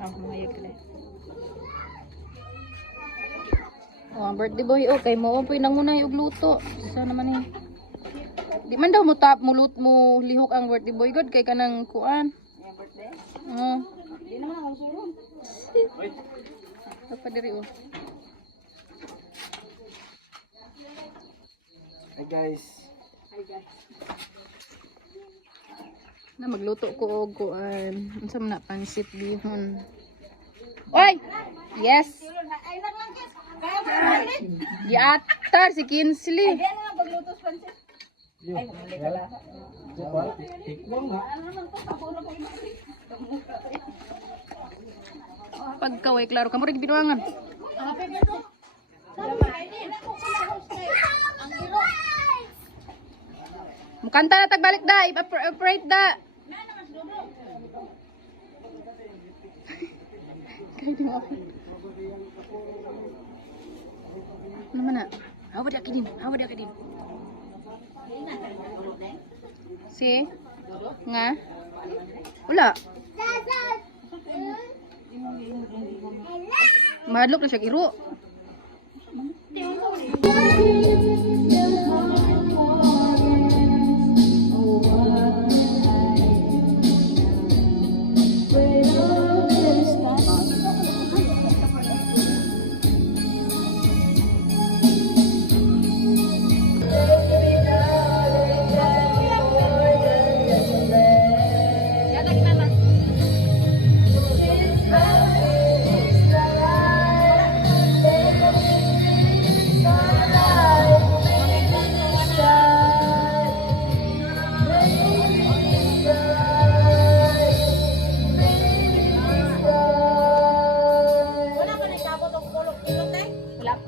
Mayag ka na. Oh, ang birthday boy, okay mo. Opo, nang muna yung luto. Sa naman eh. Di man daw mo lihok ang birthday boy. God, kay ka ng kuan. Yung birthday? Di naman ako sulong. Pagpadiri oh. Hi guys. Hi guys. Na magluto ko og kuan. Unsa man na pansit bihon. Oy! Yes. Ay lang lang guys. Kaya mo balik. Giatar si Kinsley. Ay na paglutos pansit. Ay bumalik ka lang. Tikwang na. Ano naman to saburo ko ibalik. Pagkaway klaro kamo rin binuangan. Happy birthday. Mukanta na tagbalik da, i-operate da. Kaya di mo ako. Ano man na? Hawad ka din, hawad ka din. Si? Nga? Wala. Mahadlok na siya iro.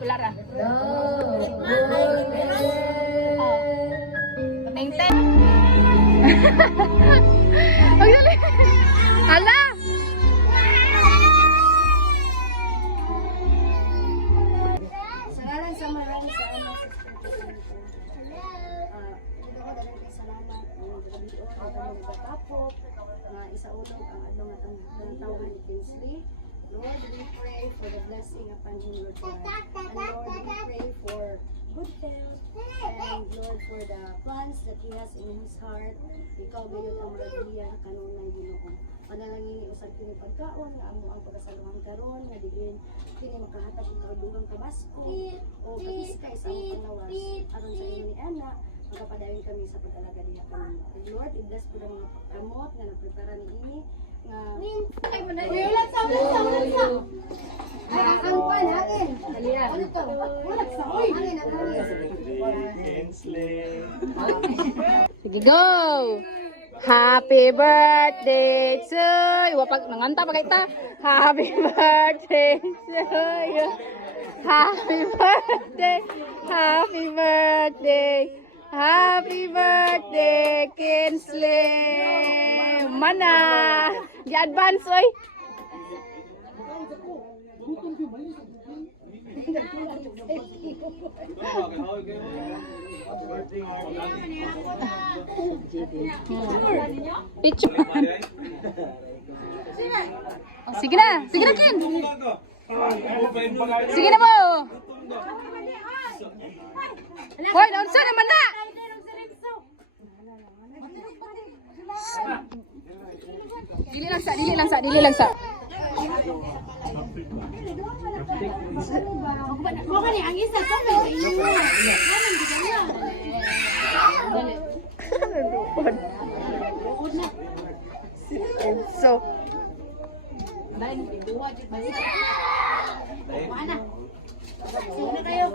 Wala ra. Teng-teng. Pagdali. Hala. Salamat sa marami sa ano. Dito ko dalang salamat ang gabi o ang nagtatapok na isaulog ang adlaw nga tawhan ni Kinsley. Lord, we pray for the blessing upon him, Lord God. And Lord, we pray for good health. And Lord, for the plans that he has in his heart. Ikaw gayon ang magdiya kanunay Ginoo. Panalangin usab kini pagkaon nga amo ang pagasaluhan karon nga diin kini makahatag og kaudugang kabasko o kapiskay sa among panglawas aron sa inyo ni ana makapadawin kami sa pag-alaga diha kanimo. Lord, i-bless po ang mga kamot nga nagprepara ni ini nga ay ulan sa. Ay ang kuan hangin. Ano to? Ulan sa oy. Hangin ang hangin. Sige, go! Happy birthday to you. Wapag nanganta pa kita. Happy birthday to you. Happy birthday. Happy birthday. Happy birthday, Kinsley. Mana? Di advance, oy. Picture. Oh, sige na, Kin. Sige na mo. Hoy, naunsa naman na. Dili lang sa. Bukan ni ang isa ko na inyo. Naman di kanya. So, Dahil duwa jud ba? Mana? Sino kayo?